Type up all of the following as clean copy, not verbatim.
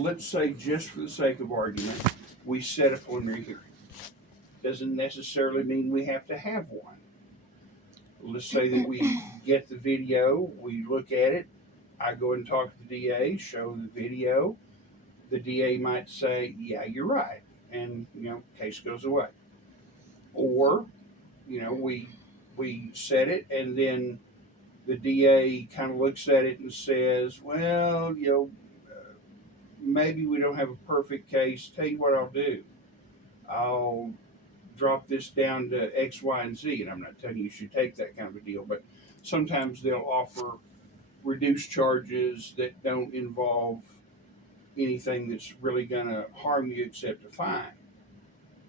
let's say, just for the sake of argument, we set a preliminary hearing. Doesn't necessarily mean we have to have one. Let's say that we get the video, we look at it, I go and talk to the DA, show the video. The DA might say, yeah, you're right, and case goes away. Or we set it, and then the DA kind of looks at it and says, well, maybe we don't have a perfect case. Tell you what I'll do. I'll drop this down to X, Y, and Z. And I'm not telling you should take that kind of a deal, but sometimes they'll offer reduced charges that don't involve anything that's really going to harm you except a fine.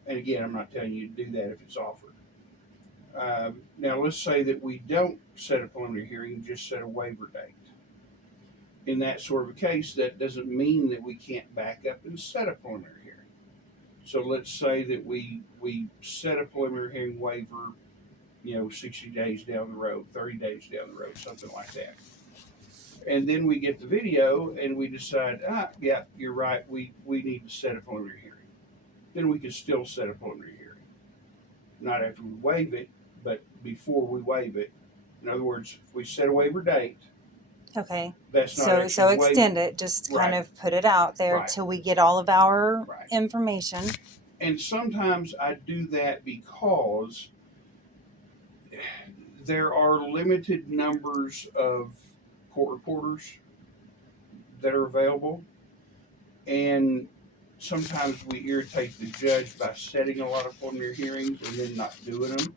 And again, I'm not telling you to do that if it's offered. Now, let's say that we don't set a preliminary hearing, just set a waiver date. In that sort of a case, that doesn't mean that we can't back up and set a preliminary hearing. So let's say that we set a preliminary hearing waiver, 60 days down the road, 30 days down the road, something like that. And then we get the video and we decide, yeah, you're right, we need to set a preliminary hearing. Then we can still set a preliminary hearing. Not after we waive it, but before we waive it. In other words, if we set a waiver date, okay. That's not so extend it, just kind of put it out there till we get all of our information. And sometimes I do that because there are limited numbers of court reporters that are available, and sometimes we irritate the judge by setting a lot of preliminary hearings and then not doing them.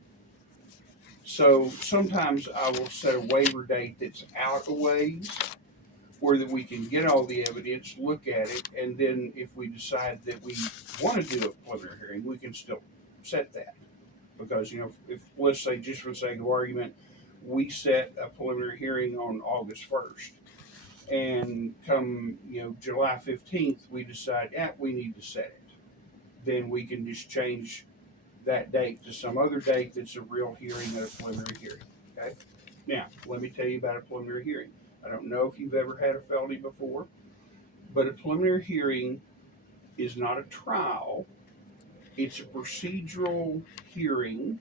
So sometimes I will set a waiver date that's out a ways, where that we can get all the evidence, look at it, and then if we decide that we want to do a preliminary hearing, we can still set that. Because, if let's say, just for the sake of argument, we set a preliminary hearing on August 1st, and come, July 15th, we decide, we need to set it. Then we can just change that date to some other date that's a real hearing and a preliminary hearing. Okay? Now, let me tell you about a preliminary hearing. I don't know if you've ever had a felony before, but a preliminary hearing is not a trial. It's a procedural hearing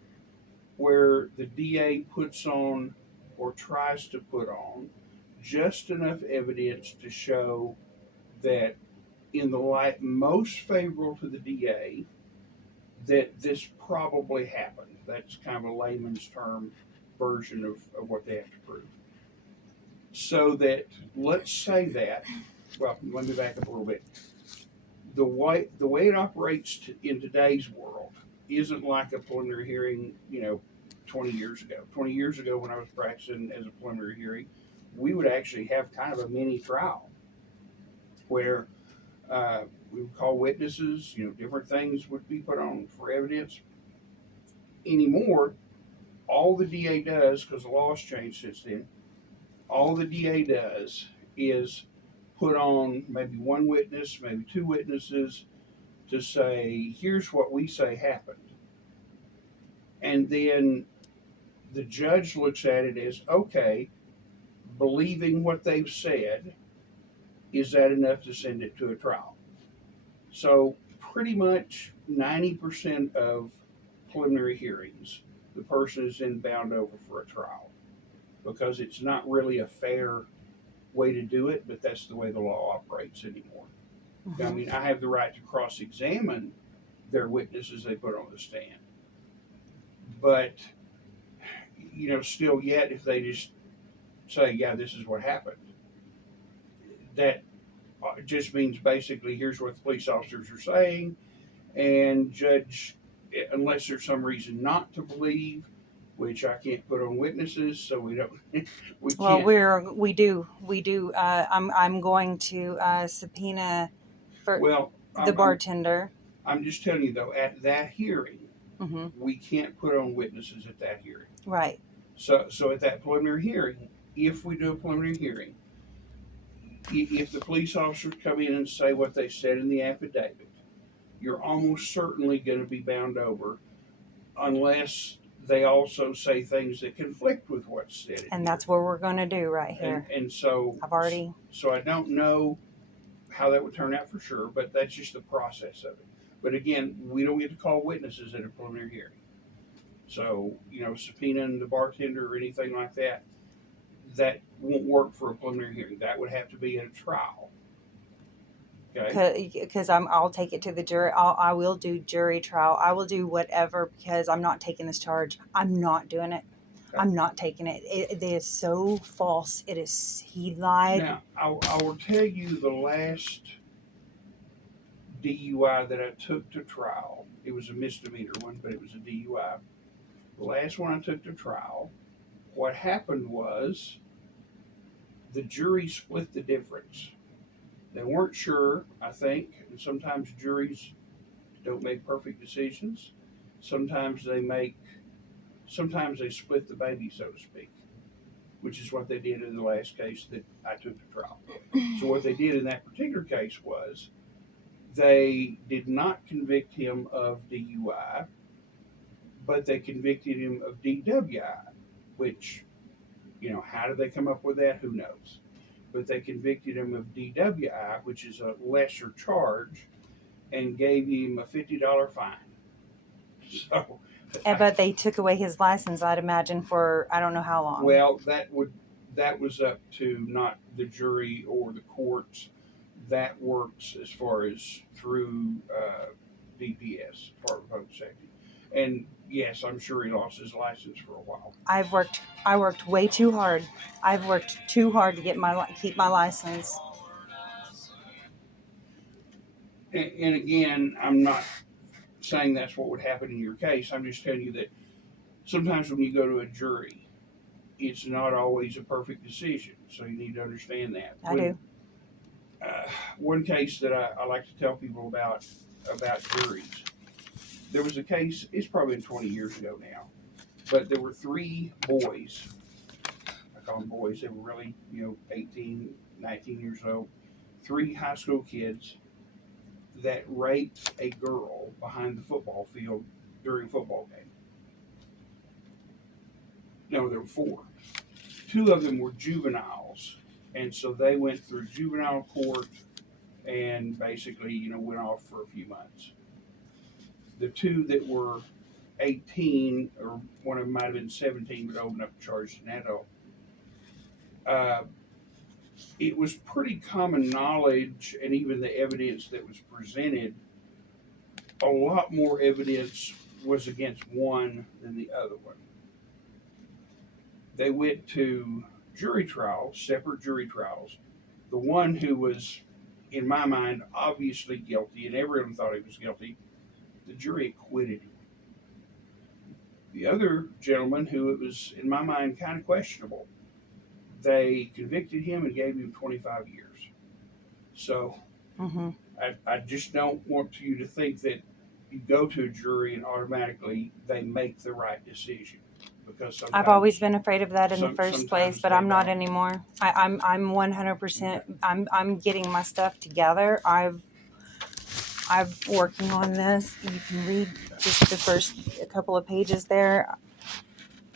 where the DA puts on, or tries to put on, just enough evidence to show that, in the light most favorable to the DA, that this probably happened. That's kind of a layman's term version of what they have to prove. So that, let's say that, well, let me back up a little bit. The way it operates in today's world isn't like a preliminary hearing, 20 years ago. 20 years ago, when I was practicing as a preliminary hearing, we would actually have kind of a mini trial where we would call witnesses, different things would be put on for evidence. Anymore, all the DA does, because the law has changed since then, all the DA does is put on maybe one witness, maybe two witnesses, to say, here's what we say happened. And then the judge looks at it as, okay, believing what they've said, is that enough to send it to a trial? So pretty much 90% of preliminary hearings, the person is then bound over for a trial, because it's not really a fair way to do it, but that's the way the law operates anymore. Mm-hmm. I mean, I have the right to cross-examine their witnesses they put on the stand. But, still yet, if they just say, yeah, this is what happened, that just means basically, here's what the police officers are saying, and judge, unless there's some reason not to believe, which I can't put on witnesses, so we don't. We can't. Well, we do. I'm going to subpoena for the bartender. I'm just telling you, though, at that hearing, mm-hmm. we can't put on witnesses at that hearing. Right. So at that preliminary hearing, if we do a preliminary hearing, if the police officers come in and say what they said in the affidavit, you're almost certainly going to be bound over, unless they also say things that conflict with what's said. And that's what we're going to do right here. And so I've already. So I don't know how that would turn out for sure, but that's just the process of it. But again, we don't get to call witnesses at a preliminary hearing. So, subpoenaing the bartender or anything like that, that won't work for a preliminary hearing. That would have to be at a trial. Okay. Because I'll take it to the jury. I will do jury trial. I will do whatever because I'm not taking this charge. I'm not doing it. Okay. I'm not taking it. It is so false. It is. He lied. Now, I will tell you the last DUI that I took to trial. It was a misdemeanor one, but it was a DUI. The last one I took to trial, what happened was the jury split the difference. They weren't sure, I think, and sometimes juries don't make perfect decisions. Sometimes they split the baby, so to speak, which is what they did in the last case that I took to trial. So what they did in that particular case was they did not convict him of DUI, but they convicted him of DWI, which, how did they come up with that? Who knows? But they convicted him of DWI, which is a lesser charge, and gave him a $50 fine. So, but they took away his license, I'd imagine, for I don't know how long. Well, that was up to not the jury or the courts. That works as far as through DPS, Department of Public Safety. And yes, I'm sure he lost his license for a while. I worked way too hard. I've worked too hard to keep my license. And again, I'm not saying that's what would happen in your case. I'm just telling you that sometimes when you go to a jury, it's not always a perfect decision. So you need to understand that. I do. One case that I like to tell people about juries. There was a case, it's probably been 20 years ago now, but there were 3 boys. I call them boys. They were really, 18, 19 years old. 3 high school kids that raped a girl behind the football field during a football game. No, there were 4. 2 of them were juveniles. And so they went through juvenile court and basically, went off for a few months. The 2 that were 18, or one of them might have been 17, but old enough to charge an adult, it was pretty common knowledge, and even the evidence that was presented, a lot more evidence was against one than the other one. They went to jury trials, separate jury trials. The one who was, in my mind, obviously guilty, and everyone thought he was guilty, the jury acquitted him. The other gentleman, who it was, in my mind, kind of questionable, they convicted him and gave him 25 years. So I just don't want you to think that you go to a jury and automatically they make the right decision. Because I've always been afraid of that in the first place, but I'm not anymore. I'm 100%. I'm getting my stuff together. I'm working on this. You can read just the first couple of pages there.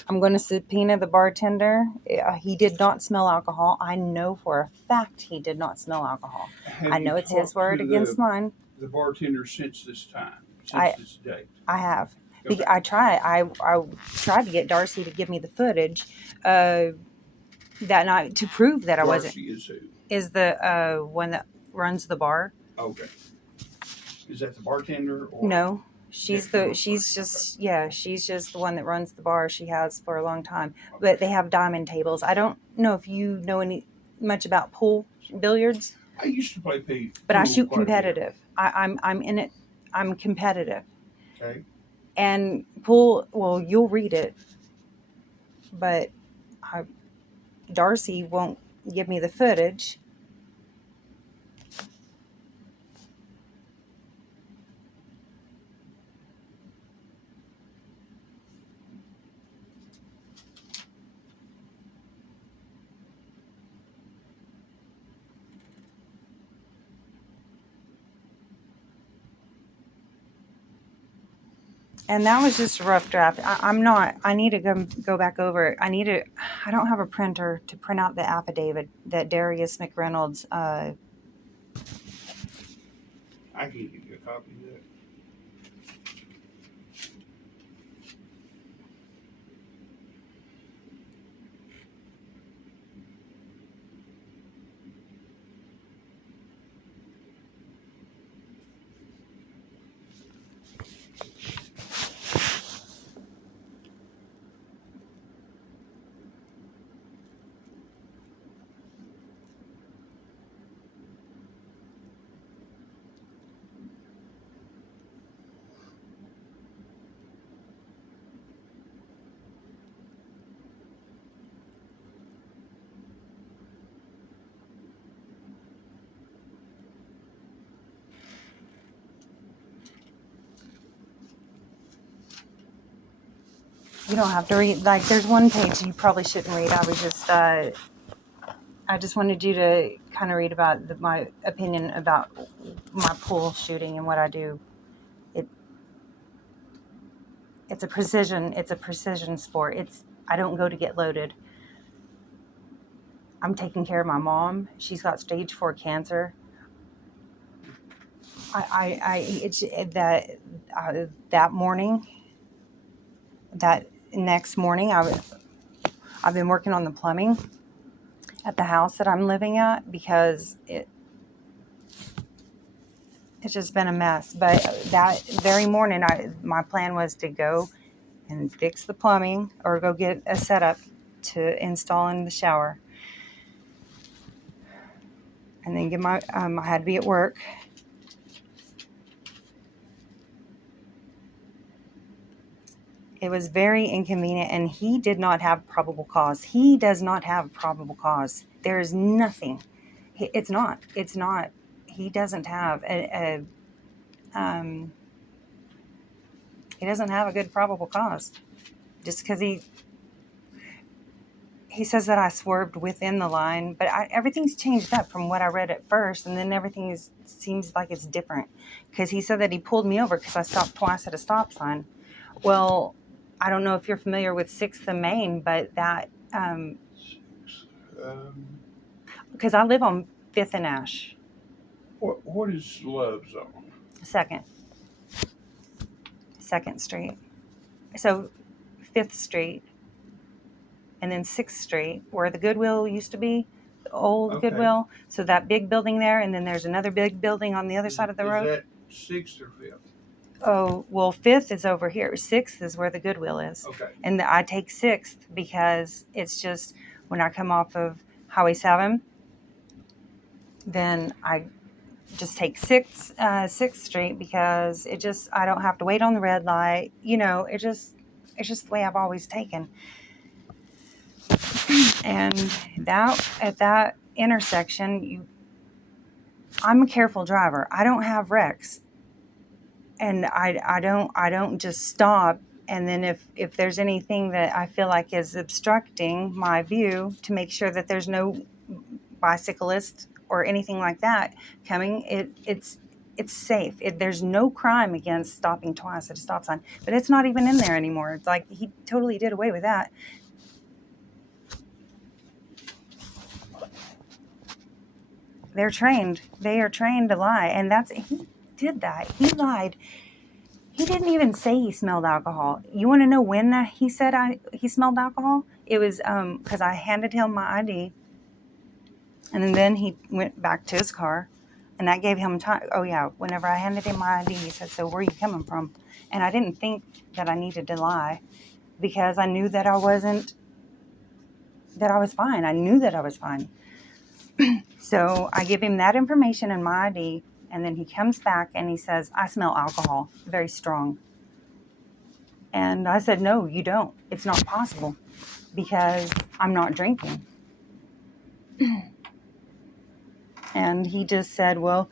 I'm going to subpoena the bartender. He did not smell alcohol. I know for a fact he did not smell alcohol. I know it's his word against mine. The bartender since this time, this date. I have. Okay. I tried to get Darcy to give me the footage that night to prove that I wasn't. Darcy is who? Is the one that runs the bar. Okay. Is that the bartender? Or? No, she's just the one that runs the bar. She has for a long time. Okay. But they have diamond tables. I don't know if you know much about pool billiards. I used to play pool. But I shoot competitive. I'm in it. I'm competitive. Okay. And pool, well, you'll read it, but Darcy won't give me the footage. And that was just a rough draft. I need to go back over it. I don't have a printer to print out the affidavit that Darius McReynolds I can give you a copy of that. You don't have to read. Like, there's one page you probably shouldn't read. I just wanted you to kind of read about my opinion about my pool shooting and what I do. It it's a precision. It's a precision sport. I don't go to get loaded. I'm taking care of my mom. She's got stage 4 cancer. That morning, that next morning, I've been working on the plumbing at the house that I'm living at because it's just been a mess. But that very morning, my plan was to go and fix the plumbing or go get a setup to install in the shower, and then get my. I had to be at work. It was very inconvenient, and he did not have probable cause. He does not have probable cause. There is nothing. It's not. It's not. He doesn't have he doesn't have a good probable cause. Just because he says that I swerved within the line, but everything's changed up from what I read at first, and then everything seems like it's different. Because he said that he pulled me over because I stopped twice at a stop sign. Well, I don't know if you're familiar with 6th and Main, but that because I live on 5th and Ash. What is Love Zone? Second Street. So 5th Street, and then 6th Street, where the Goodwill used to be, the old Okay. Goodwill. So that big building there, and then there's another big building on the other side of the road. Is that 6th or 5th? Oh, well, 5th is over here. 6th is where the Goodwill is. Okay. And I take 6th because it's just when I come off of Highway 7, then I just take 6th Street because I don't have to wait on the red light. It's just the way I've always taken. And at that intersection, I'm a careful driver. I don't have wrecks. And I don't just stop. And then if there's anything that I feel like is obstructing my view, to make sure that there's no bicyclist or anything like that coming, it's safe. There's no crime against stopping twice at a stop sign, but it's not even in there anymore. It's like he totally did away with that. They're trained. They are trained to lie, and he did that. He lied. He didn't even say he smelled alcohol. You want to know when he said he smelled alcohol? It was because I handed him my ID, and then he went back to his car, and that gave him time. Oh yeah, whenever I handed him my ID, he said, "So where are you coming from?" And I didn't think that I needed to lie because I knew that I was fine. I knew that I was fine. So I give him that information and my ID, and then he comes back and he says, "I smell alcohol, very strong." And I said, "No, you don't. It's not possible because I'm not drinking." And he just said, "Well,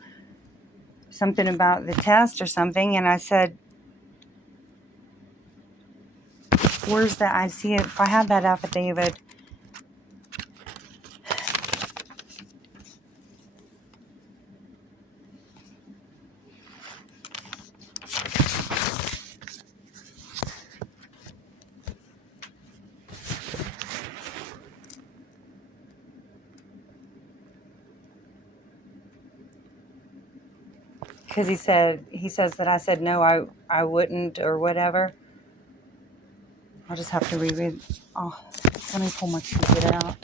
something about the test or something." And I said, "Where's that? I see it. If I had that affidavit." because he says that I said no, I wouldn't or whatever. I'll just have to reread. Oh, let me pull my computer out.